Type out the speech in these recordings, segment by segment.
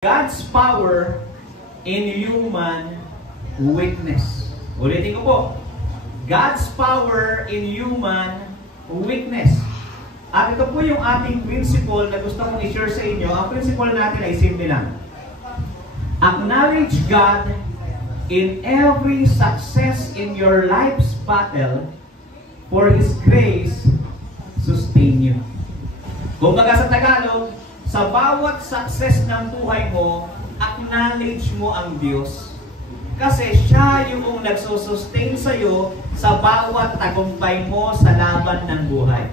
God's power in human weakness. Ulitin ko po. God's power in human weakness. At ito po yung ating principle na gusto kong i-share sa inyo. Ang principle natin ay simple lang. Acknowledge God in every success in your life's battle, for His grace sustain you. Kung baga sa Tagalog, sa bawat success ng buhay mo, acknowledge mo ang Diyos. Kasi siya yung nagsusustain sa'yo sa bawat tagumpay mo sa laban ng buhay.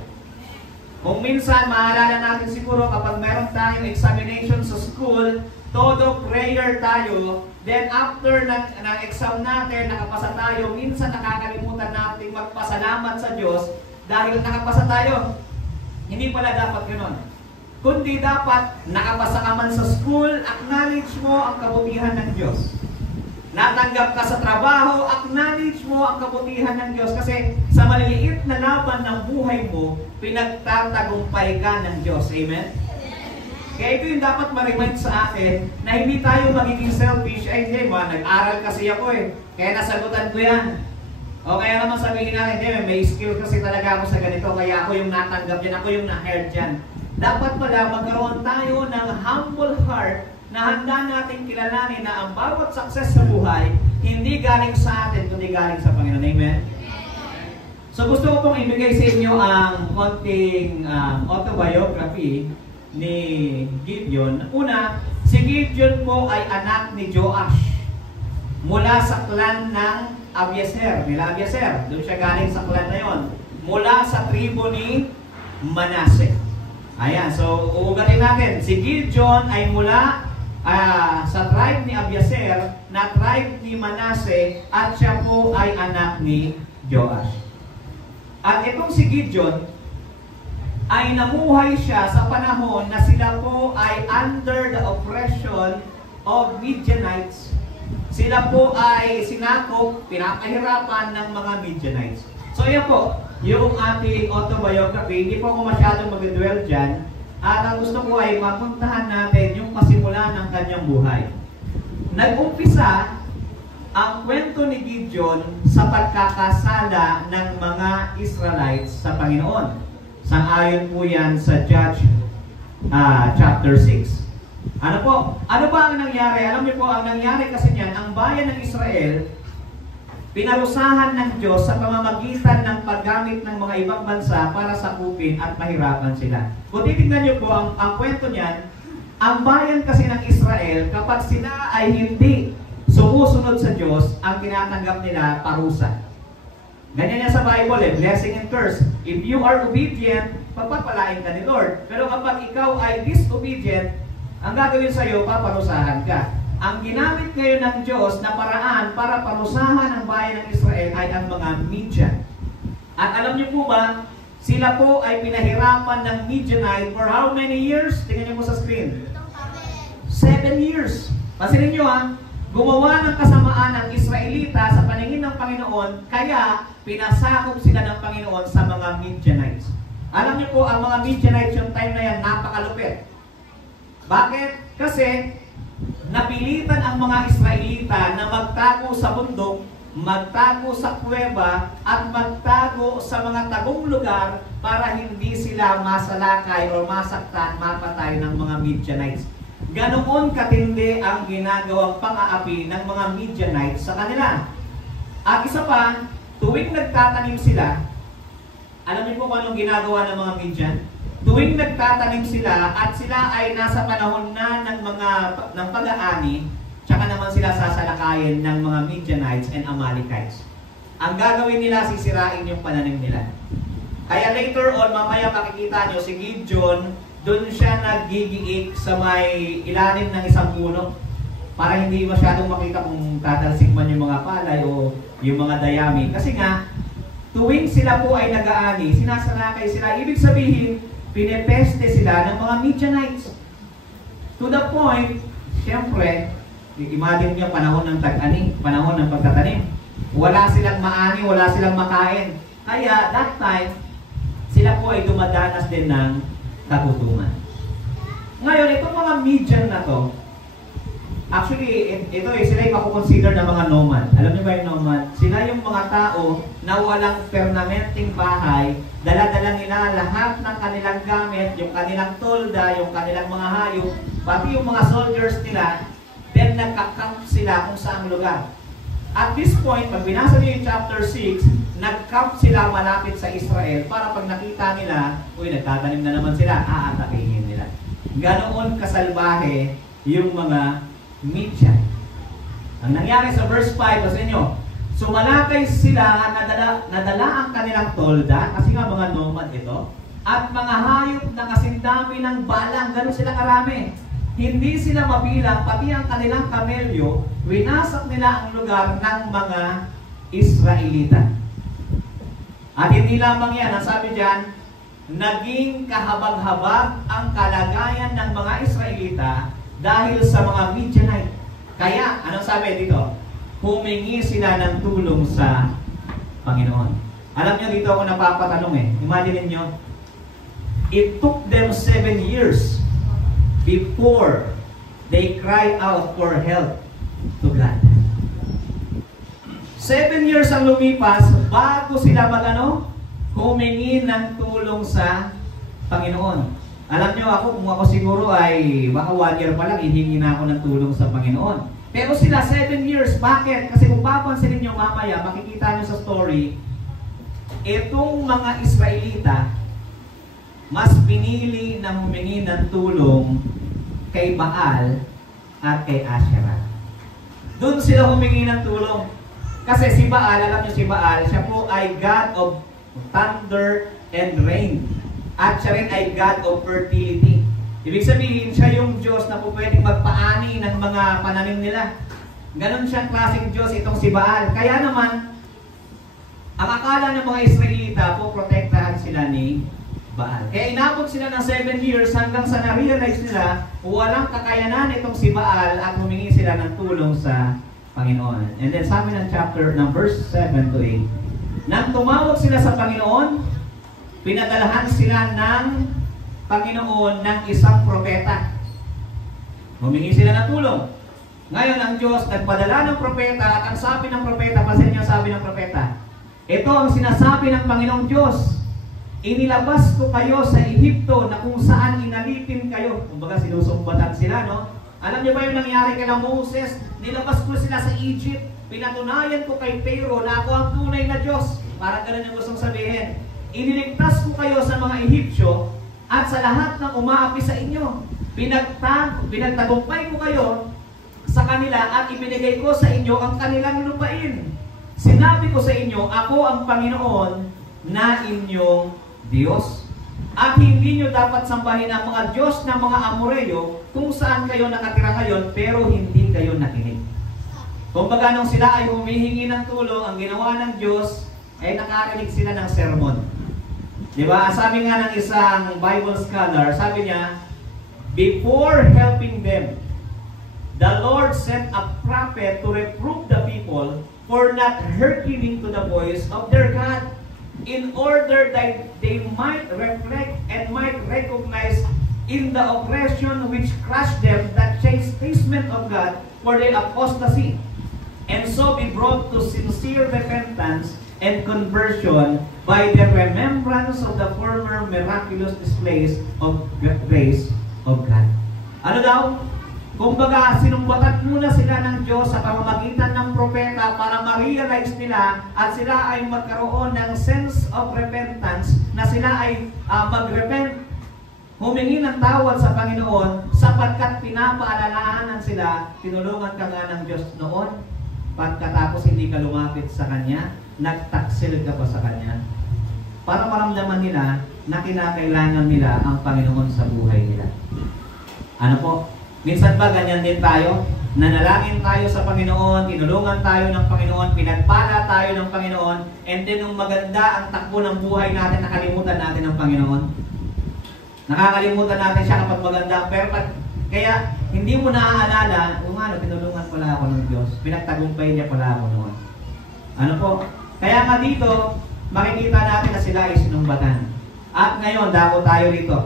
Kung minsan, maalala natin siguro kapag meron tayong examination sa school, todo prayer tayo, then after ng exam natin, nakapasa tayo, minsan nakakalimutan natin magpasalamat sa Diyos dahil nakapasa tayo. Hindi pala dapat ganoon. Kundi dapat nakapasa ka man sa school, acknowledge mo ang kabutihan ng Diyos. Natanggap ka sa trabaho, acknowledge mo ang kabutihan ng Diyos. Kasi sa maliliit na laban ng buhay mo, pinagtatagumpay ka ng Diyos. Amen? Kaya ito yung dapat ma-remind sa atin na hindi tayo magiging selfish. Ay hindi, nag-aral kasi ako kaya nasagutan ko yan. O kaya naman sabihin natin, may skill kasi talaga ako sa ganito, kaya ako yung natanggap yan, ako yung na-heard yan. Dapat pala magkaroon tayo ng humble heart na handa natin kilalanin na ang bawat success sa buhay hindi galing sa atin, kundi galing sa Panginoon. Amen? So gusto ko pong ibigay sa inyo ang konting autobiography ni Gideon. Una, si Gideon po ay anak ni Joash mula sa clan ng Abiezer, nila Abiezer. Doon siya galing sa clan na yon. Mula sa tribo ni Manasseh. Ayan, so uugatin natin. Si Gideon ay mula sa tribe ni Abiezer, na tribe ni Manasseh, at siya po ay anak ni Joash. At itong si Gideon ay namuhay siya sa panahon na sila po ay under the oppression of Midianites. Sila po ay sinakop, pinapahirapan ng mga Midianites. So yan po, yung ating autobiography. Hindi po ako masyadong mag-dwell dyan. At ang gusto ko ay mapuntahan natin yung pasimula ng kanyang buhay. Nag-umpisa ang kwento ni Gideon sa pagkakasala ng mga Israelites sa Panginoon. Sang-ayon po yan sa Judge chapter 6. Ano po? Ano ba ang nangyari? Alam niyo po, ang nangyari kasi niyan, ang bayan ng Israel, pinarusahan ng Diyos sa pamamagitan ng paggamit ng mga ibang bansa para sakupin at mahirapan sila. Kung titignan niyo po ang kwento niyan, ang bayan kasi ng Israel, kapag sila ay hindi sumusunod sa Diyos, ang tinatanggap nila parusa. Ganyan yan sa Bible, blessing and curse. If you are obedient, pagpapalain ka ni Lord. Pero kapag ikaw ay disobedient, ang gagawin sa iyo, paparusahan ka. Ang ginamit ngayon ng Diyos na paraan para parusahan ang bayan ng Israel ay ang mga Midian. At alam niyo po ba, sila po ay pinahirapan ng Midianite for how many years? Tingnan niyo po sa screen. 7 years. Pansinin niyo gumawa ng kasamaan ng Israelita sa paningin ng Panginoon, kaya pinasakop sila ng Panginoon sa mga Midianites. Alam niyo po, ang mga Midianites yung time na yan, napakalupit. Bakit? Kasi napilitan ang mga Israelita na magtago sa bundok, magtago sa kuweba, at magtago sa mga tagong lugar para hindi sila masalakay o masaktan, mapatay ng mga Midianites. Ganoon katindi ang ginagawang pang-aapi ng mga Midianites sa kanila. At isa pa, tuwing nagtatanim sila, alam niyo po kung anong ginagawa ng mga Midian? Tuwing nagtatanim sila at sila ay nasa panahon na ng pag-aani, tsaka naman sila sasalakayin ng mga Midianites and Amalekites. Ang gagawin nila, sisirain yung pananim nila. Kaya later on, mamaya makikita nyo, si Gideon, doon siya nagigiik sa may ilalim ng isang puno para hindi masyadong makita kung tatalsik man yung mga palay o yung mga dayami. Kasi nga, tuwing sila po ay nag-aani, sinasalakay sila. Ibig sabihin, pinepeste sila ng mga Midianites. To the point, siyempre, imagine nyo panahon ng tag-ani, panahon ng pagtatanim. Wala silang maani, wala silang makain. Kaya, that time, sila po ay dumadanas din ng kagutuman. Ngayon, itong mga Midian na to, Actually, ito sila yung makukonsider na mga nomad. Alam niyo ba yung nomad? Sila yung mga tao na walang permanenteng bahay, dala-dala nila lahat ng kanilang gamit, yung kanilang tolda, yung kanilang mga hayop, pati yung mga soldiers nila, then nagka-camp sila kung saang lugar. At this point, pag binasa niyo yung chapter 6, nag-camp sila malapit sa Israel para pag nakita nila, uy, nagtatanim na naman sila, aatakihin nila. Ganoon kasalbahe yung mga Midian. Ang nangyari sa verse 5, kasi nyo, sumalakay sila at nadala ang kanilang tolda, kasi nga mga nomad ito, at mga hayop na kasindami ng balang, gano'n sila karami. Hindi sila mabilang, pati ang kanilang kamelyo, winasak nila ang lugar ng mga Israelita. At hindi lamang yan, ang sabi dyan, naging kahabag-habag ang kalagayan ng mga Israelita dahil sa mga Midianite. Kaya, anong sabi dito? Humingi sila ng tulong sa Panginoon. Alam nyo, dito ako napapatanong Imagine niyo, it took them 7 years before they cry out for help to God. 7 years ang lumipas bago sila humingi ng tulong sa Panginoon. Alam nyo, kung ako siguro ay baka 1 year pa lang, ihingi na ako ng tulong sa Panginoon. Pero sila 7 years. Bakit? Kasi kung papansinin nyo mamaya, makikita nyo sa story, itong mga Israelita, mas pinili na humingi ng tulong kay Baal at kay Asherah. Doon sila humingi ng tulong. Kasi si Baal, alam nyo si Baal, siya po ay God of thunder and rain. At siya rin ay God of fertility. Ibig sabihin, siya yung Diyos na po pwedeng magpaani ng mga pananim nila. Ganon siyang klaseng Diyos itong si Baal. Kaya naman, ang akala ng mga Israelita po, protektahan sila ni Baal. Kaya inabot sila ng 7 years hanggang sa na-realize nila, walang kakayanan itong si Baal at humingi sila ng tulong sa Panginoon. And then sabi ng chapter, ng verse 7 to 8, nang tumawag sila sa Panginoon, pinadalahan sila ng Panginoon ng isang propeta. Humingi sila ng tulong. Ngayon, ang Diyos nagpadala ng propeta at ang sabi ng propeta, pasin niyo sabi ng propeta, ito ang sinasabi ng Panginoong Diyos, inilabas ko kayo sa Ehipto na kung saan inalipin kayo. Kumbaga sinusumbatan sila, no? Alam niyo ba yung nangyari kay Moses? Nilabas ko sila sa Egypt. Pinatunayan ko kay Pharaoh na ako ang tunay na Diyos. Parang ganun yung gustong sabihin. Iniligtas ko kayo sa mga Ehipsyo at sa lahat ng umaapi sa inyo. Pinagtagumpay ko kayo sa kanila at ibinigay ko sa inyo ang kanilang lupain. Sinabi ko sa inyo, ako ang Panginoon na inyong Diyos. At hindi nyo dapat sambahin ang mga Diyos ng mga Amoreo kung saan kayo nakatira ngayon, pero hindi kayo nakinig. Kumbaga nung sila ay humihingi ng tulong, ang ginawa ng Diyos ay nakarinig sila ng sermon. Diba? Sabi nga ng isang Bible scholar, sabi niya, before helping them, the Lord sent a prophet to reprove the people for not hearkening to the voice of their God, in order that they might reflect and might recognize in the oppression which crushed them the chastisement of God for their apostasy, and so be brought to sincere repentance and conversion by the remembrance of the former miraculous displays of grace of God. Ano daw? Kumbaga, sinumbatan muna sila ng Diyos sa pamamagitan ng propeta para ma-realize nila at sila ay magkaroon ng sense of repentance na sila ay mag-repent, humingi ng tawad sa Panginoon sapagkat pinapaalalahanan sila, tinulungan ka nga ng Diyos noon, pagkatapos hindi ka lumapit sa Kanya, nagtaksil ka pa sa Kanya, para maramdaman nila na kinakailangan nila ang Panginoon sa buhay nila. Ano po? Minsan ba ganyan din tayo? Nanalangin tayo sa Panginoon, tinulungan tayo ng Panginoon, pinagpala tayo ng Panginoon, and then nung maganda ang takbo ng buhay natin, nakalimutan natin ang Panginoon. Nakakalimutan natin siya kapag maganda. Pero kaya hindi mo naaalala, tinulungan pala ako ng Diyos, pinagtagumpay niya pala ako noon. Ano po? Kaya nga dito, makikita natin na sila ay sinumbatan. At ngayon, dako tayo dito.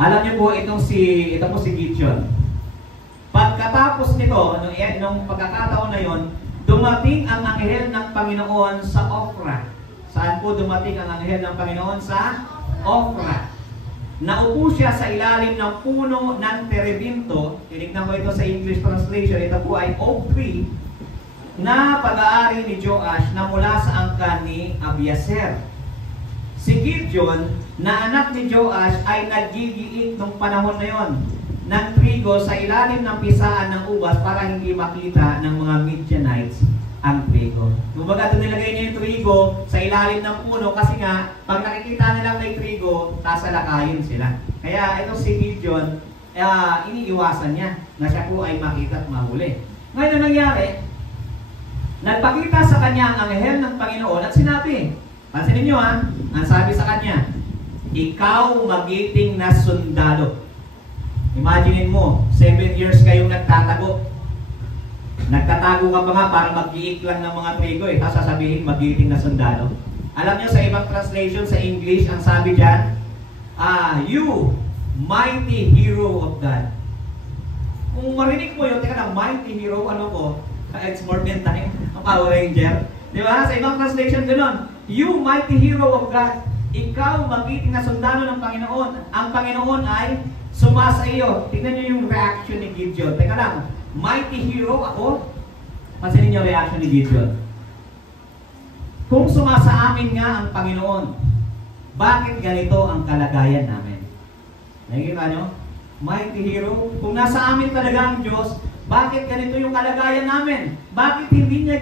Alam niyo po, ito po si Gideon. pagkatapos nito, nung pagkakataon na yon, dumating ang anghel ng Panginoon sa Ofra. Saan po dumating ang anghel ng Panginoon? Sa Ofra. Naupo siya sa ilalim ng puno ng terebinto. Tinignan ko ito sa English translation. Ito po ay oak tree na pag-aari ni Joash na mula sa angkan ni Abiezer. Si Gideon, na anak ni Joash, ay nagigiit nung panahon na yon ng trigo sa ilalim ng pisaan ng ubas para hindi makita ng mga Midianites ang trigo. Kumbaga doon nilagay niya yung trigo sa ilalim ng puno kasi nga pag nakikita nila may trigo, tasalakayin sila. Kaya ito si Gideon, iniiwasan niya na siya po ay makita at mahuli. Ngayon na nangyari, nagpakita sa kanya ang anghel ng Panginoon at sinabi, pansinin niyo ang sabi sa kanya, ikaw magiting na sundalo. Imaginin mo, 7 years kayong nagtatago. Nagtatago ka pa nga para mag-iik lang ng mga trigo tapos sasabihin magiting na sundalo. Alam niyo sa ibang translation sa English, ang sabi dyan, you, mighty hero of God. Kung marinig mo yun, teka lang, mighty hero, ano ko? It's more than time, ang Power Ranger. Di ba? Sa ibang translation, gano'n. You, mighty hero of God. Ikaw, magiting na sundalo ng Panginoon. Ang Panginoon ay sumasa iyo. Tingnan niyo yung reaction ni Gideon. Teka lang, mighty hero ako? Pansinin niyo reaction ni Gideon. Kung sumasa amin nga ang Panginoon, bakit ganito ang kalagayan namin? Nakikita niyo? Mighty hero. Kung nasa amin talaga ang Diyos, bakit ganito yung kalagayan namin? Bakit hindi niya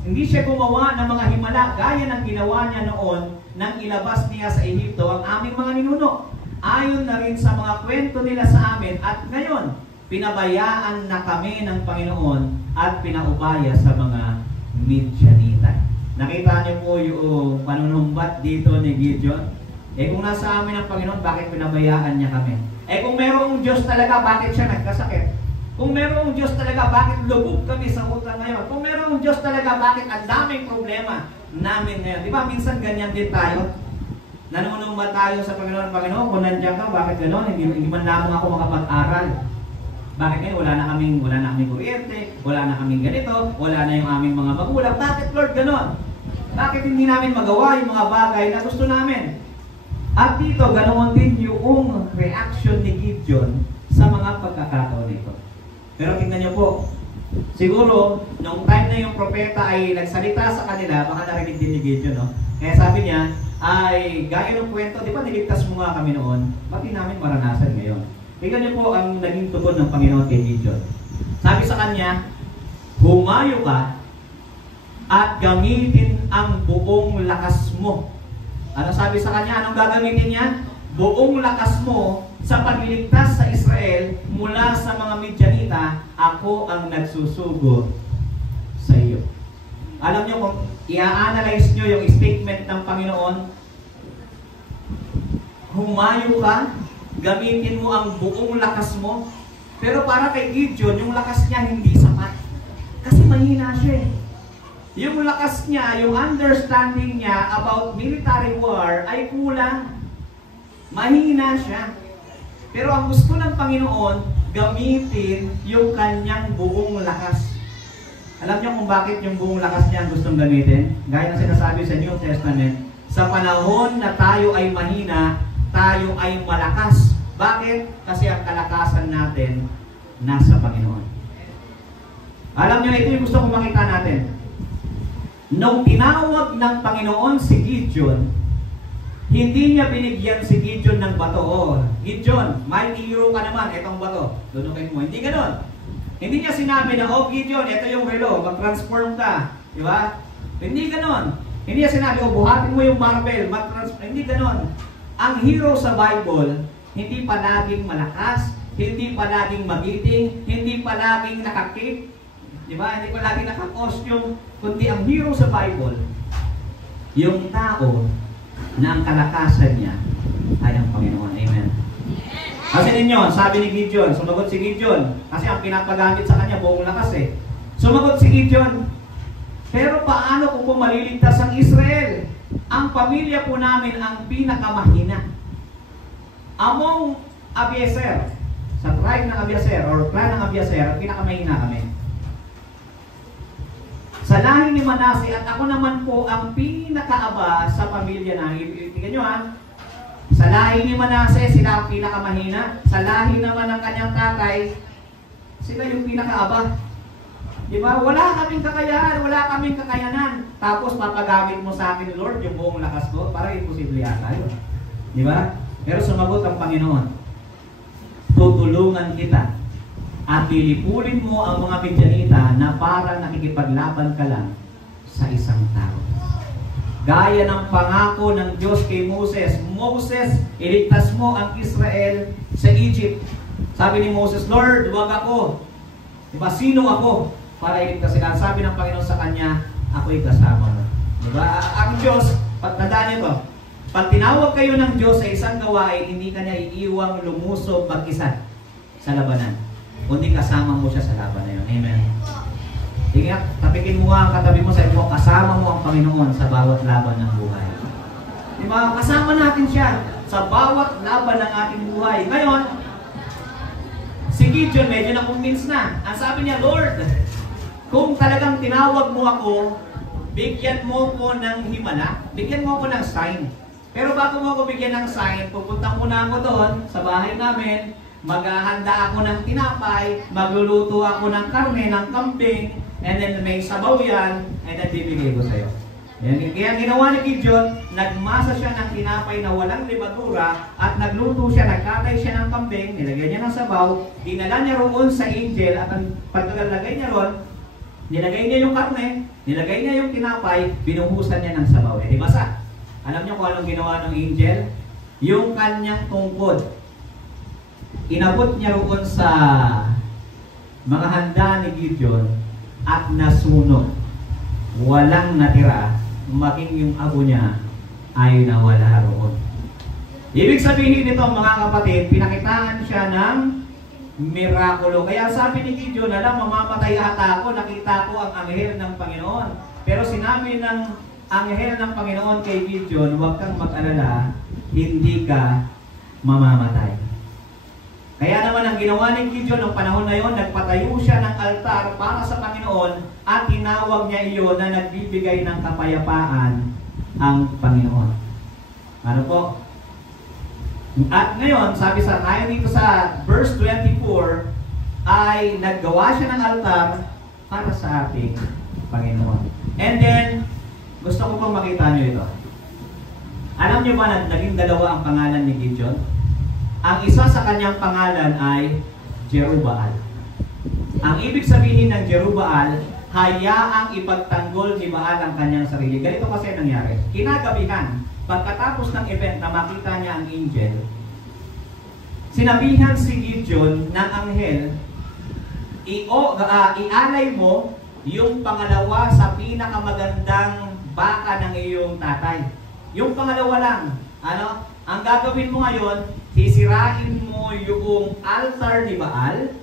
hindi siya gumawa ng mga himala gaya ng ginawa niya noon nang ilabas niya sa Ehipto ang aming mga ninuno? Ayon na rin sa mga kwento nila sa amin at ngayon, pinabayaan na kami ng Panginoon at pinaubaya sa mga Midianita. Nakita niyo po yung panunumbat dito ni Gideon? Kung nasa amin ang Panginoon, bakit pinabayaan niya kami? Kung merong Diyos talaga, bakit siya nagkasakit? Kung merong Diyos talaga, bakit lubog kami sa utang ngayon? Kung merong Diyos talaga, bakit ang daming problema namin ngayon? Di ba, minsan ganyan din tayo? Nanunumbat tayo sa Panginoon, kung nandiyan ka, bakit gano'n? Hindi man lamang ako makapag-aral. Bakit ngayon? Wala na kaming kuryente, wala na kaming ganito, wala na yung aming mga magulang. Bakit, Lord, gano'n? Bakit hindi namin magawa yung mga bagay na gusto namin? At dito, ganoon din yung reaction ni Gideon sa mga pagkakataon nito. Pero tingnan niyo po, siguro, nung time na yung propeta ay nagsalita sa kanila, baka narinig din ni Gideon, no? Kaya sabi niya, ay gaya ng kwento, di ba niligtas mo nga kami noon, pati namin maranasan ngayon. Tingnan niyo po ang naging tugon ng Panginoon kay Gideon. Sabi sa kanya, humayo ka at gamitin ang buong lakas mo. Ano sabi sa kanya? Anong gagamitin niya? Buong lakas mo sa pagliligtas sa Israel mula sa mga Midianita, ako ang nagsusugo sa iyo. Alam niyo kung i-analyze niyo yung statement ng Panginoon, humayo ka, gamitin mo ang buong lakas mo, pero para kay Gideon, yung lakas niya hindi sapat. Kasi mahina siya eh. Yung lakas niya, yung understanding niya about military war ay kulang. Mahina siya. Pero ang gusto ng Panginoon, gamitin yung kanyang buong lakas. Alam niyo kung bakit yung buong lakas niya ang gustong gamitin? Gaya ng sinasabi sa New Testament, sa panahon na tayo ay mahina, tayo ay malakas. Bakit? Kasi ang kalakasan natin nasa Panginoon. Alam niyo, ito yung gusto kong makita natin. Nung tinawag ng Panginoon si Gideon, hindi niya binigyan si Gideon ng bato. Oh, Gideon, may hero ka naman, itong bato. Dunukin mo. Hindi ganon. Hindi niya sinabi na, oh Gideon, ito yung relo, mag-transform ka. Di ba? Hindi ganon. Hindi niya sinabi, oh buhatin mo yung marble, mag-transform. Hindi ganon. Ang hero sa Bible, hindi palaging malakas, hindi palaging magiting, hindi palaging nakakip. Di ba? Hindi palaging naka-costume, kundi ang hero sa Bible, yung tao na ang kalakasan niya ay ang Panginoon. Amen. Kasi ninyo, sabi ni Gideon, sumagot si Gideon, kasi ang pinapagamit sa kanya, buong lakas eh. Sumagot si Gideon, pero paano kung maliligtas ang Israel? Ang pamilya po namin ang pinakamahina. Among Abiezer, sa tribe ng Abiezer or clan ng Abiezer, pinakamahina kami. Sa lahi ni Manase at ako naman po ang pinakaaba sa pamilya namin. Tingnan nyo ha. Sa lahi ni Manase, sila ang pinakamahina. Sa lahi naman ng kanyang tatay, sila yung pinakaaba. Diba? Wala kaming kakayahan, wala kaming kakayanan. Tapos papagamit mo sa akin, Lord, yung buong lakas ko. Parang imposible yata yun. Diba? Pero sumagot ang Panginoon. Tutulungan kita. At lilipulin mo ang mga Midianita na parang nakikipaglaban ka lang sa isang tao. Gaya ng pangako ng Diyos kay Moses, Moses, iligtas mo ang Israel sa Egypt. Sabi ni Moses, Lord, huwag ako. Diba, sino ako para iligtas sila? Sabi ng Panginoon sa kanya, ako'y kasama mo. Diba? Ang Diyos, tandaan niyo to, pag tinawag kayo ng Diyos sa isang gawain, hindi ka niya iiwang lumusob mag-isa sa labanan. Kundi kasama mo siya sa laban na yun. Amen. Sige nga, tapikin mo nga ang katabi mo sa iyo, kasama mo ang Panginoon sa bawat laban ng buhay. Diba? Kasama natin siya sa bawat laban ng ating buhay. Ngayon, si Gideon medyo na-convince na. Ang sabi niya, Lord, kung talagang tinawag mo ako, bigyan mo ko ng himala, bigyan mo ko ng sign. Pero bago mo ako bigyan ng sign, pupunta muna ako doon sa bahay namin, maghahanda ako ng tinapay, magluluto ako ng karne, ng kambing, and then may sabaw yan, and then bibigay ko sa'yo. Kaya ginawa ni Gideon, nagmasa siya ng tinapay na walang libadura, at nagluto siya, nagkatay siya ng kambing, nilagay niya ng sabaw, dinala niya roon sa angel, at ang pagkagalagay niya roon, nilagay niya yung karne, nilagay niya yung tinapay, binuhusan niya ng sabaw. Di basa? Alam niyo kung anong ginawa ng angel? Yung kanyang tungkod, inabot niya roon sa mga handa ni Gideon at nasunog. Walang natira, maging yung abo niya ay nawala roon. Ibig sabihin nito, mga kapatid, pinakitaan siya ng mirakulo. Kaya sabi ni Gideon, alam, mamamatay ata ako, nakita ko ang anghel ng Panginoon. Pero sinabi ng anghel ng Panginoon kay Gideon, huwag kang mag-alala, hindi ka mamamatay. Kaya naman ang ginawa ni Gideon noong panahon na yon, nagpatayo siya ng altar para sa Panginoon at tinawag niya iyon na nagbibigay ng kapayapaan ang Panginoon. Ano po? At ngayon, sabi sa ayon dito sa verse 24, ay naggawa siya ng altar para sa ating Panginoon. And then, gusto ko pong makita nyo ito. Alam nyo ba na naging dalawa ang pangalan ni Gideon? Ang isa sa kanyang pangalan ay Jerubbaal. Ang ibig sabihin ng Jerubbaal, hayaang ipagtanggol ni Baal ang kanyang sarili. Ganito kasi nangyari. Kinagabihan, pagkatapos ng event na makita niya ang angel, sinabihan si Gideon ng anghel, ialay mo yung pangalawa sa pinakamagandang baka ng iyong tatay. Yung pangalawa lang. Ano? Ang gagawin mo ngayon, sisirain mo yung altar ni Baal,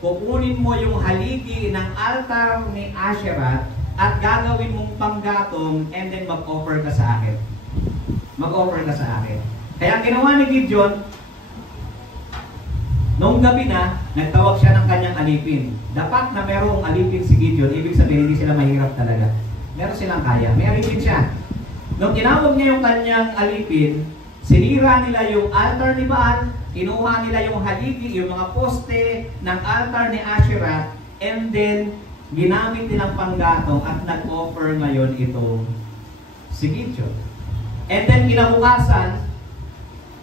kukunin mo yung haligi ng altar ni Asherah, at gagawin mong panggatong, and then mag-offer ka sa akin. Mag-offer ka sa akin. Kaya ang ginawa ni Gideon, noong gabi na, nagtawag siya ng kanyang alipin. Dapat na merong alipin si Gideon, ibig sabihin hindi sila mahirap talaga. Meron silang kaya. May alipin siya. Nung tinawag niya yung kanyang alipin, sinira nila yung altar ni Baal, kinuha nila yung haligi, yung mga poste ng altar ni Asherah, and then ginamit nilang panggatong at nag-offer ngayon ito si Gideon. And then kinabukasan,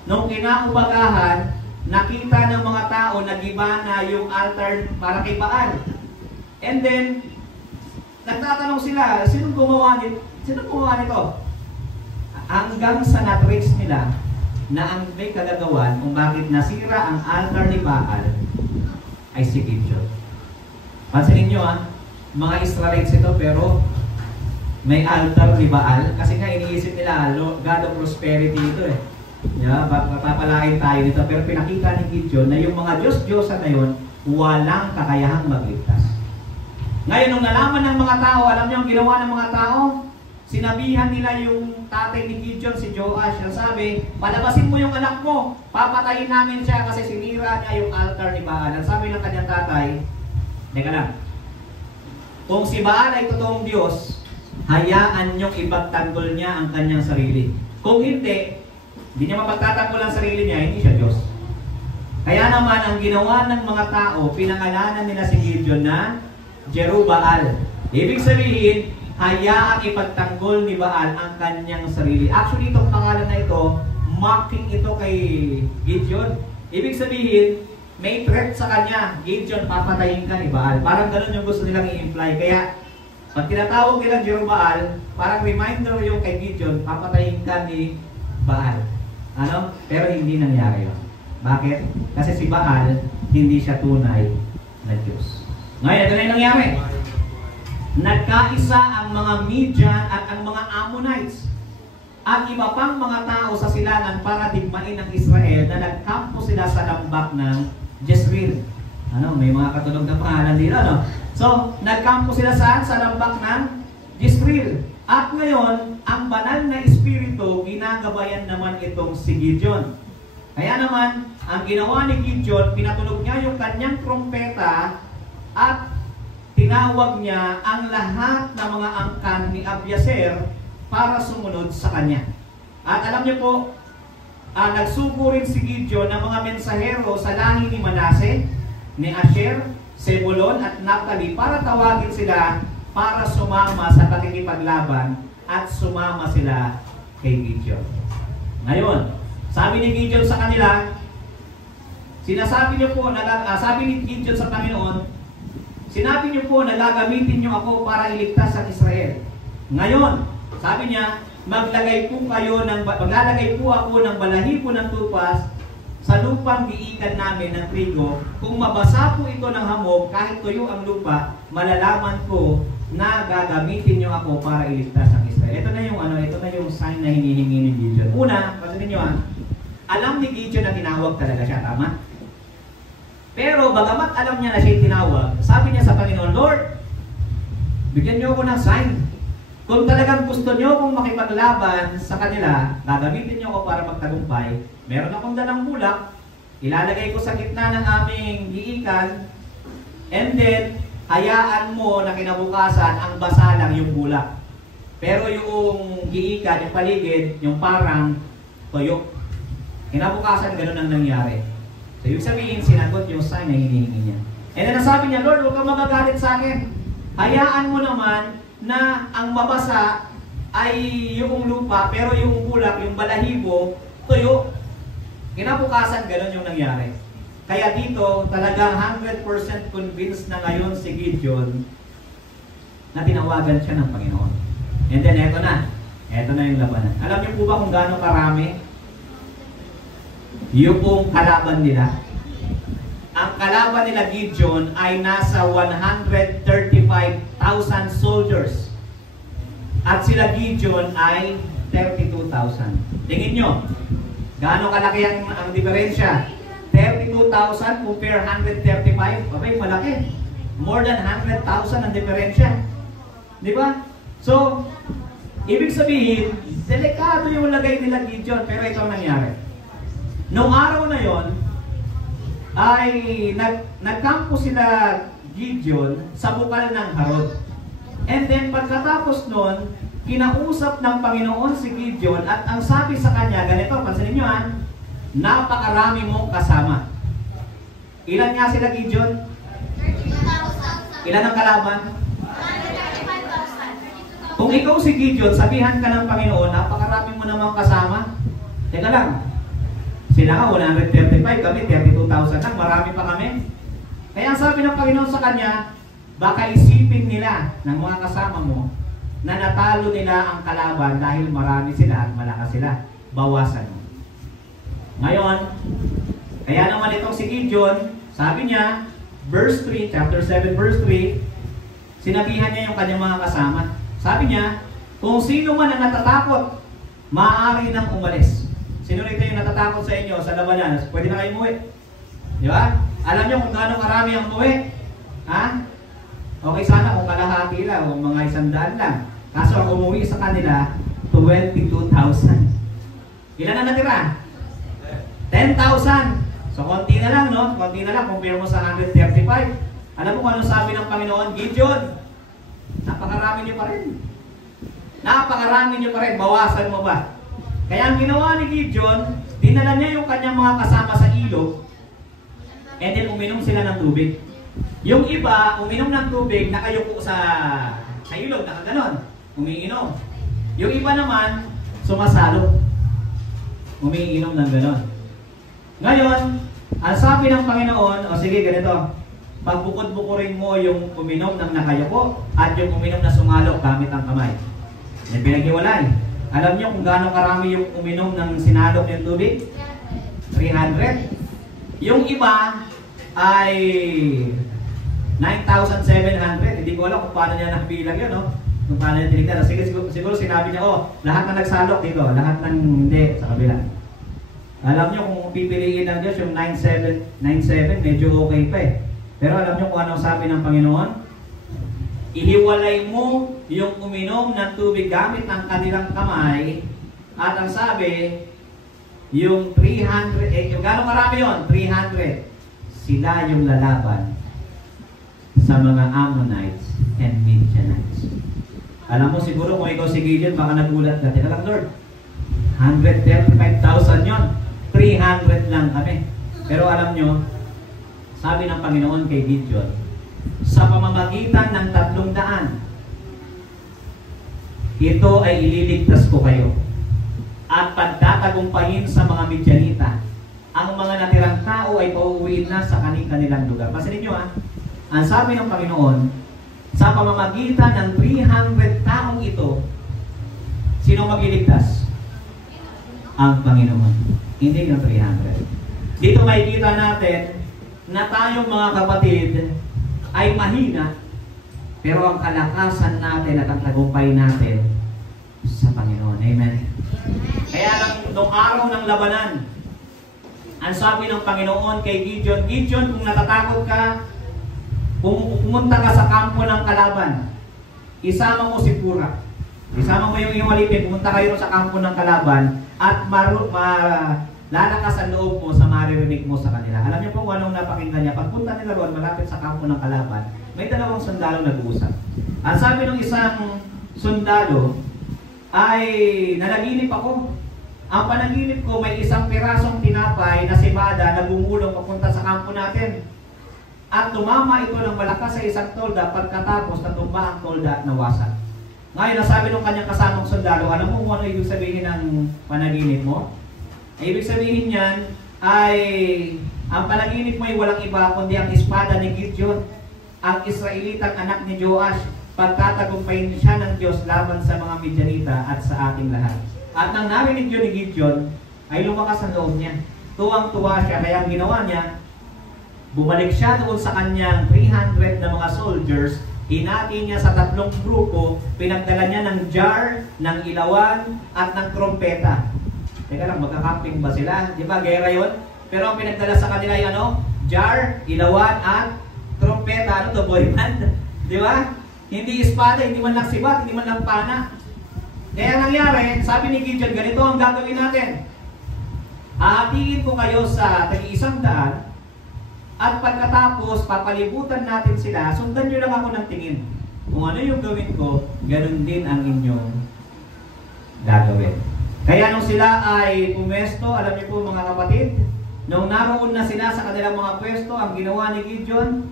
nung kinaumagahan, nakita ng mga tao nagiba na yung altar para kay Baal. And then, nagtatanong sila, sinong gumawa nito? Sinong gumawa nito? Hanggang sa na-trace nila na ang may kagagawan kung bakit nasira ang altar ni Baal ay si Gideon. Pansinin nyo mga Israelites ito, pero may altar ni Baal kasi nga iniisip nila God of prosperity ito eh. Yeah, papapalain tayo nito, pero pinakita ni Gideon na yung mga Diyos-Diyosan na yun walang kakayahang magligtas. Ngayon, nung nalaman ng mga tao, alam niyo ang ginawa ng mga tao? sinabihan nila yung tatay ni Gideon, si Joash. Ang sabi, palabasin mo yung anak mo, papatayin namin siya kasi sinira niya yung altar ni Baal. Ang sabi ng kanyang tatay, teka lang, kung si Baal ay totoong Diyos, hayaan niyong ipagtanggol niya ang kanyang sarili. Kung hindi niya mapagtatanggol ang sarili niya, hindi siya Diyos. Kaya naman, ang ginawa ng mga tao, pinangalanan nila si Gideon na Jerubbaal. Ibig sabihin, hayaang ipagtanggol ni Baal ang kanyang sarili. Actually, itong pangalan na ito, mocking ito kay Gideon. Ibig sabihin, may threat sa kanya, Gideon, papatayin ka ni Baal. Parang ganun yung gusto nilang i-imply. Kaya, pag tinatawag nilang Jerubbaal, parang reminder yung kay Gideon, papatayin ka ni Baal. Ano? Pero hindi nangyari yun. Bakit? Kasi si Baal, hindi siya tunay na Diyos. Ngayon, ito na yung nangyari. Nagkaisa ang mga Midian at ang mga Ammonites at iba pang mga tao sa silangan para digmain ng Israel na nagkampo sila sa lambak ng Jezreel. Ano, may mga katunog na pangalan dito, no? So, nagkampo sila saan? Sa lambak ng Jezreel. At ngayon, ang banal na espiritu, ginagabayan naman itong si Gideon. Kaya naman, ang ginawa ni Gideon, pinatunog niya yung kanyang trompeta at tinawag niya ang lahat ng mga angkan ni Abiezer para sumunod sa kanya. At alam niyo po, nagsugo rin si Gideon ng mga mensahero sa lahi ni Manase, ni Asher, Zebulon at Naphtali para tawagin sila para sumama sa pakikipaglaban at sumama sila kay Gideon. Ngayon, sabi ni Gideon sa kanila, sinasabi niyo po, sabi ni Gideon sa Panginoon, sinabi niyo po na gagamitin niyo ako para iligtas ang Israel. Ngayon, sabi niya, maglalagay po ako ng balahibo ng tupas sa lupang giikan namin ng trigo. Kung mabasa po ito ng hamog, kahit tuyo ang lupa, malalaman ko na gagamitin niyo ako para iligtas ang Israel. Ito na yung sign na hinihingi ni Gideon. Una, pasanin niyo alam ni Gideon na tinawag talaga siya, tama? Pero bagamat alam niya na siya tinawag, sabi niya sa Panginoon, Lord, bigyan niyo ako ng sign. Kung talagang gusto niyo akong makipaglaban sa kanila, gagamitin niyo ako para magtagumpay. Meron akong dalang bulak, ilalagay ko sa gitna ng aming giikan, and then, hayaan mo na kinabukasan ang basa lang yung bulak. Pero yung giikan, yung paligid, yung parang toyo. Kinabukasan, ganun ang nangyari. So, ibig sabihin, sinagot yung sign na hinihingi niya. And then, nasabi niya, Lord, huwag kang magagalit sa akin. Hayaan mo naman na ang mabasa ay yung lupa, pero yung bulak, yung balahibo, tuyo. Kinabukasan, ganun yung nangyari. Kaya dito, talagang 100% convinced na ngayon si Gideon na tinawagan siya ng Panginoon. And then, eto na yung labanan. Alam niyo po ba kung gaano karami yung kalaban nila? Ang kalaban nila Gideon ay nasa 135,000 soldiers. At sila Gideon ay 32,000. Tingin nyo, gaano kalaki ang diferensya? 32,000 compare 135, abay malaki. More than 100,000 ang diferensya. Di ba? So, ibig sabihin, delikado yung lagay nila Gideon, pero ito ang nangyari. Noong araw na yon, ay nagkampo sila Gideon sa bukal ng Harod. And then pagkatapos nun, kinausap ng Panginoon si Gideon at ang sabi sa kanya, ganito, pansinin nyo napakarami mong kasama. Ilan nga sila Gideon? 32,000. Ilan ang kalaban? 135,000. Kung ikaw si Gideon, sabihan ka ng Panginoon, napakarami mo namang kasama. Teka lang, sila nga 135, kami 32,000 lang, marami pa kami. Kaya sabi ng Panginoon sa kanya, baka isipin nila ng mga kasama mo na natalo nila ang kalaban dahil marami sila at malakas sila. Bawasan mo. Ngayon, kaya naman itong si Gideon, sabi niya, verse 3, chapter 7, verse 3, sinabihan niya yung kanyang mga kasama. Sabi niya, kung sino man ang natatakot, maaari nang umalis. Sino rito yung natatakot sa inyo sa labanan? Pwede na kayo umuwi. Di ba? Alam niyo kung gaano karami ang umuwi? Ha? Okay sana kung kalahati lang o mga 100 lang. Kaso ang umuwi sa kanila, 22,000. Ilan na natira? 10,000. So, konti na lang, no? Konti na lang. Compare mo sa 135. Alam mo kung anong sabi ng Panginoon? Gideon, napakarami niyo pa rin. Napakarami niyo pa rin. Bawasan mo ba? Kaya ang ginawa ni Gideon, dinala niya yung kanyang mga kasama sa ilog, and then uminom sila ng tubig. Yung iba, uminom ng tubig, nakayuko sa ilog, nakaganon. Umiinom. Yung iba naman, sumasalo. Umiinom ng ganon. Ngayon, ang sabi ng Panginoon, o sige, ganito, pagbukod-bukurin mo yung uminom ng nakayuko at yung uminom na sumalo gamit ang kamay. Yan pinaghiwalay. Alam niyo kung gaano karami yung uminom ng sinalok yung tubig? 300. Yung iba ay 9,700. Hindi ko alam kung paano niya nakabilang yun, no? Kung paano niya tinignan. Sige, siguro sinabi niya, oh, lahat na nagsalok dito, lahat ng hindi sa kabila. Alam niyo kung pipiliin ng Diyos yung 9,797, medyo okay pa eh. Pero alam niyo kung anong sabi ng Panginoon? Ihiwalay mo yung uminom ng tubig gamit ang kanilang kamay, at ang sabi, yung 300, yung gano'ng marami yun? 300. Sila yung lalaban sa mga Ammonites and Midianites. Alam mo siguro kung ikaw si Gideon, baka nagulat ka. Teka lang, Lord, 135,000 yun. 300 lang kami. Pero alam nyo, sabi ng Panginoon kay Gideon, sa pamamagitan ng 300, ito ay ililigtas ko kayo at pagtatagumpayin sa mga Midianita. Ang mga natirang tao ay pauuwiin na sa kanilang lugar. Pansinin nyo ang sabi ng Panginoon, sa pamamagitan ng 300 taong ito, sino magliligtas? Ang Panginoon. Hindi yung 300. Dito makikita natin na tayong mga kapatid ay mahina, pero ang kalakasan natin at ang tagumpay natin sa Panginoon. Amen. Kaya nung araw ng labanan, ang sabi ng Panginoon kay Gideon, Gideon, kung natatakot ka, pumunta ka sa kampo ng kalaban. Isama mo si Pura. Isama mo yung iyong alipin, pumunta kayo sa kampo ng kalaban at lalakas ang loob mo sa maririnig mo sa kanila. Alam niyo po kung anong napakinggan niya. Pagpunta nila roon, malapit sa kampo ng kalaban, may dalawang sundalo nag-uusap. Ang sabi ng isang sundalo ay, nanaginip ako. Ang panaginip ko, may isang pirasong tinapay na sibada na bumulong papunta sa kampo natin. At tumama ito ng malakas sa isang tolda, pagkatapos natumba ang tolda at nawasak. Ngayon, nasabi ng kanyang kasamang sundalo, alam mo kung ano ibig sabihin ng panaginip mo? Ibig sabihin niyan ay ang panaginip mo ay walang iba kundi ang espada ni Gideon, ang Israelitang anak ni Joash. Pagtatagumpayin siya ng Diyos laban sa mga Midianita at sa ating lahat. At nang narinig yun ni Gideon, ay lumakas ang loob niya. Tuwang-tuwa siya, kaya ang ginawa niya, bumalik siya doon sa kanyang 300 na mga soldiers, hinati niya sa 3 grupo, pinagdala niya ng jar, ng ilawan, at ng trompeta. Teka lang, magkakamping ba sila? Di ba, gera yun? Pero ang pinagdala sa kanila ay ano? Jar, ilawan, at trompeta. Ano to, boy band? Di ba? Hindi espada, hindi man lang sibat, hindi man lang pana. Kaya nangyari, sabi ni Gideon, ganito ang gagawin natin. Hahatiin ko kayo sa tag-100, at pagkatapos, papalibutan natin sila, sundan nyo lang ako ng tingin. Kung ano yung gawin ko, ganun din ang inyong gagawin. Kaya nung sila ay pumesto, alam niyo po mga kapatid, nung naroon na sila sa kanilang mga pwesto, ang ginawa ni Gideon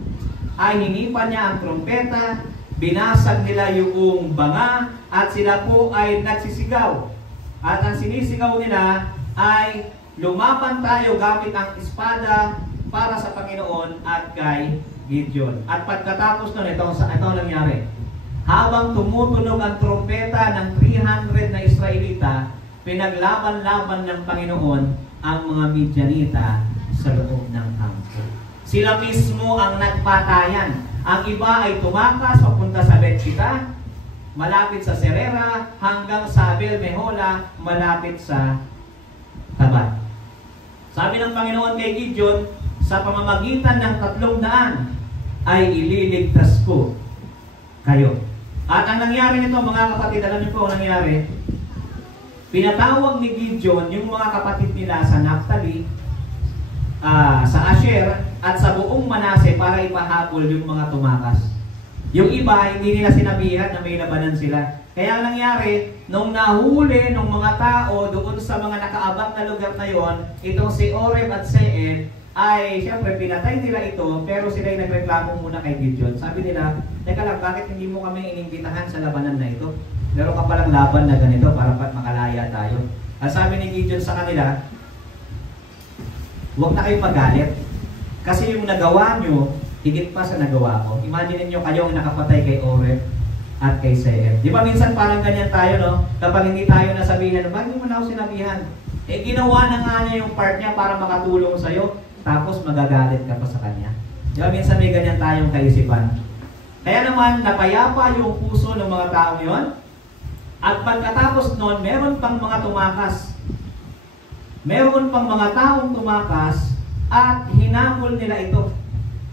ay hinipan niya ang trompeta, binasag nila yung banga, at sila po ay nagsisigaw. At ang sinisigaw nila ay, lumaban tayo gamit ang espada para sa Panginoon at kay Gideon. At pagkatapos nun, ito nangyari. Habang tumutunog ang trompeta ng 300 na Israelita, pinaglaban-laban ng Panginoon ang mga Midianita sa loob ng kampo. Sila mismo ang nagpatayan. Ang iba ay tumakas papunta sa Bethshita, malapit sa Serera, hanggang sa Abel-Mehola, malapit sa Tabat. Sabi ng Panginoon kay Gideon, sa pamamagitan ng 300 ay ililigtas ko kayo. At ang nangyari nito mga kapatid, alam niyo po ang nangyari? Pinatawag ni Gideon yung mga kapatid nila sa Naphtali, sa Asher, at sa buong Manase para ipahabol yung mga tumakas. Yung iba, hindi nila sinabihan na may labanan sila. Kaya ang nangyari, nung nahuli ng mga tao doon sa mga nakaabang na lugar na yon, itong si Oreb at Seeb, ay siyempre pinatay nila ito, pero sila ay nagreklamo muna kay Gideon. Sabi nila, teka lang, bakit hindi mo kami inimbitahan sa labanan na ito? Meron ka palang laban na ganito para makalaya tayo. At sabi ni Gideon sa kanila, huwag na kayong magalit. Kasi yung nagawa nyo, higit pa sa nagawa ko. Imagine niyo kayo ang nakapatay kay Oreb at kay Seeb. Di ba minsan parang ganyan tayo, no? Kapag hindi tayo nasabihan, bakit mo na ako sinabihan? Eh, ginawa na nga niya yung part niya para makatulong sa'yo, tapos magagalit ka pa sa kanya. Di ba minsan may ganyan tayong kaisipan? Kaya naman, napayapa yung puso ng mga taong yon. At pagkatapos nun, meron pang mga tumakas. Meron pang mga taong tumakas at hinapol nila ito.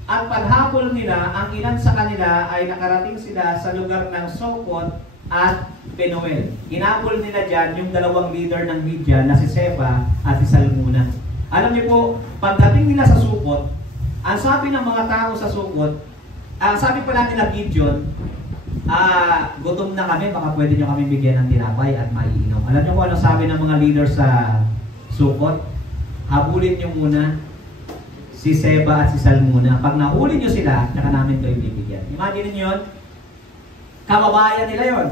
At paghapol nila, ang ilan sa kanila ay nakarating sila sa lugar ng Sokot at Penuel. Hinapol nila dyan yung dalawang leader ng Midian na si Seba at si Salmuna. Alam niyo po, pagdating nila sa Sukot, ang sabi ng mga tao sa Sukot, ang sabi pa natin na Gideon, gutom na kami, baka pwede nyo kami bigyan ng tinapay at maiinom. Alam niyo kung ano sabi ng mga leader sa Sukot? Habulin nyo muna si Seba at si Salmuna. Pag nahuli nyo sila, saka namin ito ibibigyan. Imagine nyo yun, kababayan nila yon.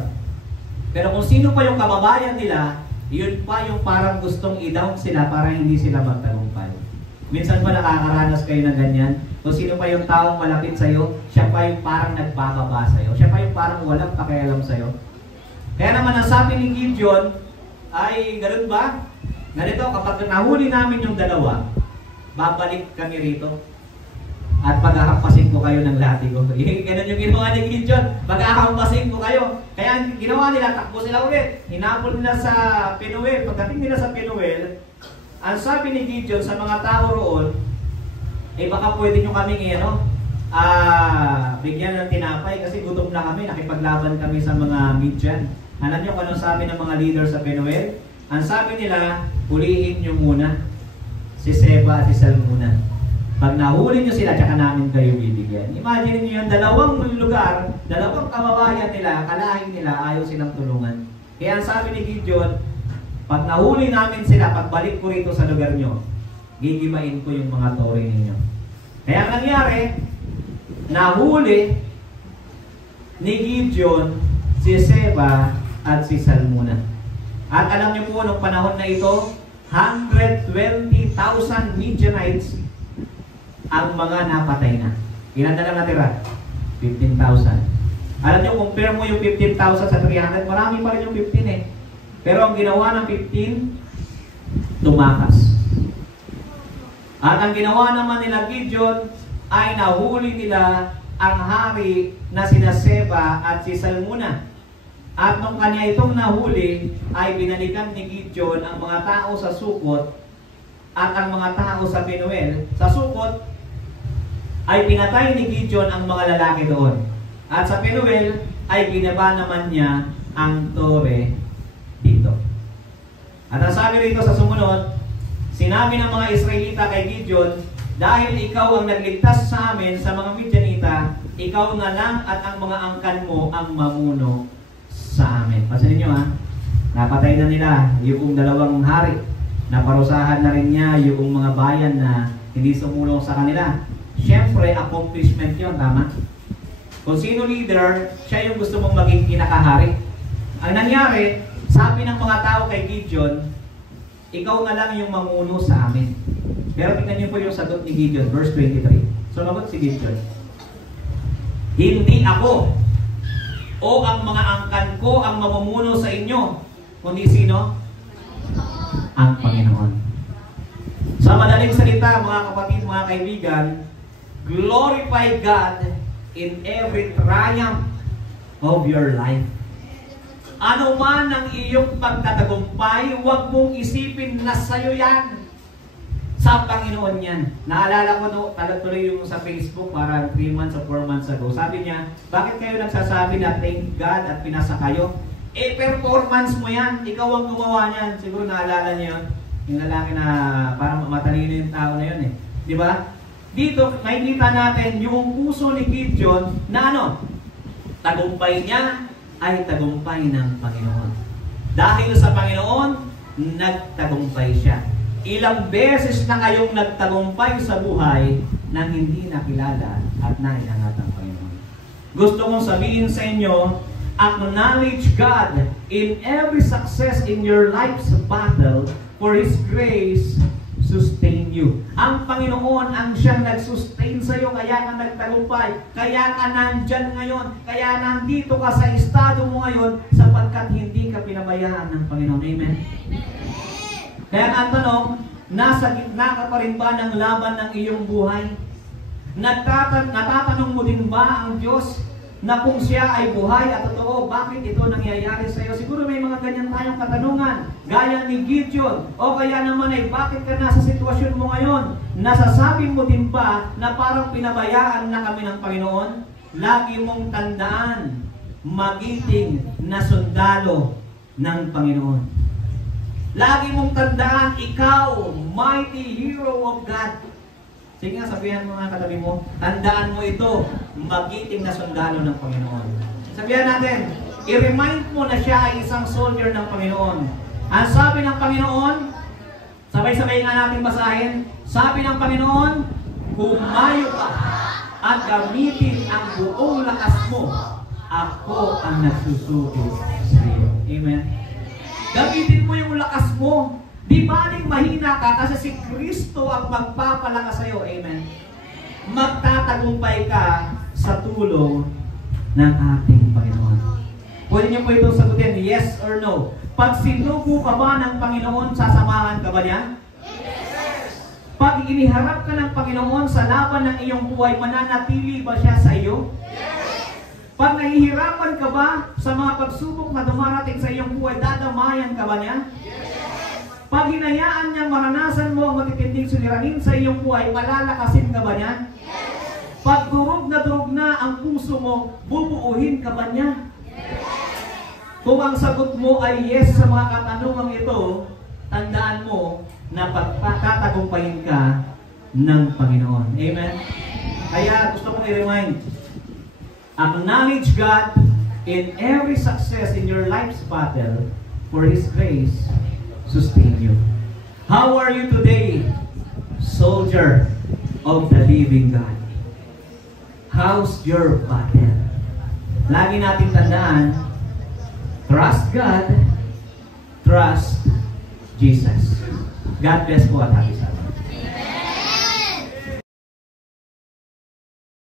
Pero kung sino pa yung kababayan nila, yun pa yung parang gustong i-down sila para hindi sila magtagumpay. Minsan ba nakakaranas kayo ng ganyan? Kung sino pa yung taong malapit sa'yo, siya pa yung parang nagbababa sa'yo. Siya pa yung parang walang pakialam sa'yo. Kaya naman ang sabi ni Gideon, ay ganun ba? Ganito, kapag nahuli namin yung dalawa, babalik kami rito at paghahampasin ko kayo ng latigo. Ganun yung ginawa ni Gideon, paghahampasin ko kayo. Kaya ginawa nila, takbo sila ulit. Hinapol nila sa Penuel. Pagdating nila sa Penuel, ang sabi ni Gideon sa mga tao roon, eh baka pwede nyo kami bigyan ng tinapay kasi gutom na kami, nakipaglaban kami sa mga Midian. Alam nyo kung anong sabi ng mga leader sa Penuel? Ang sabi nila, hulihin nyo muna si Seba at si Salmuna. Pag nahuli nyo sila, tsaka namin kayo bibigyan. Imagine nyo yung dalawang lugar, dalawang kababayan nila, kalahin nila, ayaw silang tulungan. Kaya ang sabi ni Gideon, pag nahuli namin sila, pagbalik ko rito sa lugar nyo, gigimain ko yung mga tori ninyo. Kaya ang nangyari, nahuli ni Gideon si Seba at si Salmuna. At alam nyo po, nung panahon na ito, 120,000 Midianites ang mga napatay na. Ilan na lang natira? 15,000. Alam nyo, compare mo yung 15,000 sa 300, marami pa rin yung 15 eh. Pero ang ginawa ng 15, tumakas. At ang ginawa naman nila Gideon, ay nahuli nila ang hari na sina Seba at si Salmuna. At nung kanya itong nahuli, ay binalikan ni Gideon ang mga tao sa Sukot at ang mga tao sa Penuel. Sa Sukot, ay pinatay ni Gideon ang mga lalaki doon. At sa Penuel, ay ginaba naman niya ang tore dito. At ang sabi rito sa sumunod, sinabi ng mga Israelita kay Gideon, dahil ikaw ang nagligtas sa amin sa mga Midianita, ikaw na lang at ang mga angkan mo ang mamuno sa amin. Pasanin nyo napatay na nila yung dalawang hari. Naparusahan na rin niya yung mga bayan na hindi sumulong sa kanila. Siyempre, accomplishment yun, tama? Kung sino leader, siya yung gusto mong maging kinakahari. Ang nangyari, sabi ng mga tao kay Gideon, ikaw na lang yung mamuno sa amin. Pero tingnan niyo po yung sagot ni Gideon, verse 23. Sumagot si Gideon, hindi ako o ang mga angkan ko ang mamumuno sa inyo, kundi sino? Ang Panginoon. Sa madaling salita, mga kapatid, mga kaibigan, glorify God in every triumph of your life. Ano man ang iyong pagtatagumpay, huwag mong isipin na sa'yo yan. Sa Panginoon yan. Naalala ko no, tuloy yung sa Facebook parang 3 months o 4 months ago. Sabi niya, bakit kayo nagsasabi na thank God at pinasa kayo? Performance mo yan. Ikaw ang gumawa niyan. Siguro naalala niyo yun. Yung lalaki na parang matalino yung tao na yun eh. Di ba? Dito, makikita natin yung puso ni Gideon na ano? Tagumpay niya ay tagumpay ng Panginoon. Dahil sa Panginoon, nagtagumpay siya. Ilang beses na kayong nagtagumpay sa buhay nang hindi nakilala at nainangat ang Panginoon. Gusto kong sabihin sa inyo, acknowledge God in every success in your life's battle, for His grace sustain you. Ang Panginoon ang siyang nag-sustain sa iyo, kaya ka nagtagumpay, kaya ka nandyan ngayon, kaya nandito ka sa estado mo ngayon, sapagkat hindi ka pinabayaan ng Panginoon. Amen? Kaya ang tanong, nasa gitna ka pa rin ba ng laban ng iyong buhay? Natatanong mo din ba ang Diyos na kung siya ay buhay at totoo, bakit ito nangyayari sa iyo? Siguro may mga ganyan tayong katanungan, gaya ni Gideon, o kaya naman ay bakit ka nasa sitwasyon mo ngayon? Nasasabi mo din ba na parang pinabayaan na kami ng Panginoon? Lagi mong tandaan, magiting na sundalo ng Panginoon. Lagi mong tandaan, ikaw, mighty hero of God. Sige nga, sabihan mo nga katabi mo, tandaan mo ito, magiting na sundalo ng Panginoon. Sabihan natin, i-remind mo na siya ay isang soldier ng Panginoon. Ang sabi ng Panginoon, sabay-sabay nga natin basahin, sabi ng Panginoon, humayo ka at gamitin ang buong lakas mo. Ako ang nagsusugo sa iyo. Amen? Gamitin mo yung lakas mo. Di baling mahina ka kasi si Kristo ang magpapalakas sa iyo. Amen? Magtatagumpay ka sa tulong ng ating Panginoon. Pwede niyo po itong sagutin, yes or no. Pag sinugo ka ba ng Panginoon, sasamahan ka ba niya? Yes! Pag iniharap ka ng Panginoon sa laban ng iyong buhay, mananatili ba siya sa iyo? Yes! Pag nahihirapan ka ba sa mga pagsubok na dumarating sa iyong buhay, dadamayan ka ba niya? Yes! Pag hinayaan niya maranasan mo ang matitinding suliranin sa iyong buhay, malalakasin ka ba niya? Yes! Pag durog na ang puso mo, bubuuhin ka ba niya? Yes! Kung ang sagot mo ay yes sa mga katanungang ito, tandaan mo na pagtatagumpayin ka ng Panginoon. Amen? Kaya gusto kong i-remind, acknowledge God in every success in your life's battle, for His grace sustain you. How are you today, soldier of the living God? How's your battle? Lagi natin tandaan, trust God, trust Jesus. God bless po at happy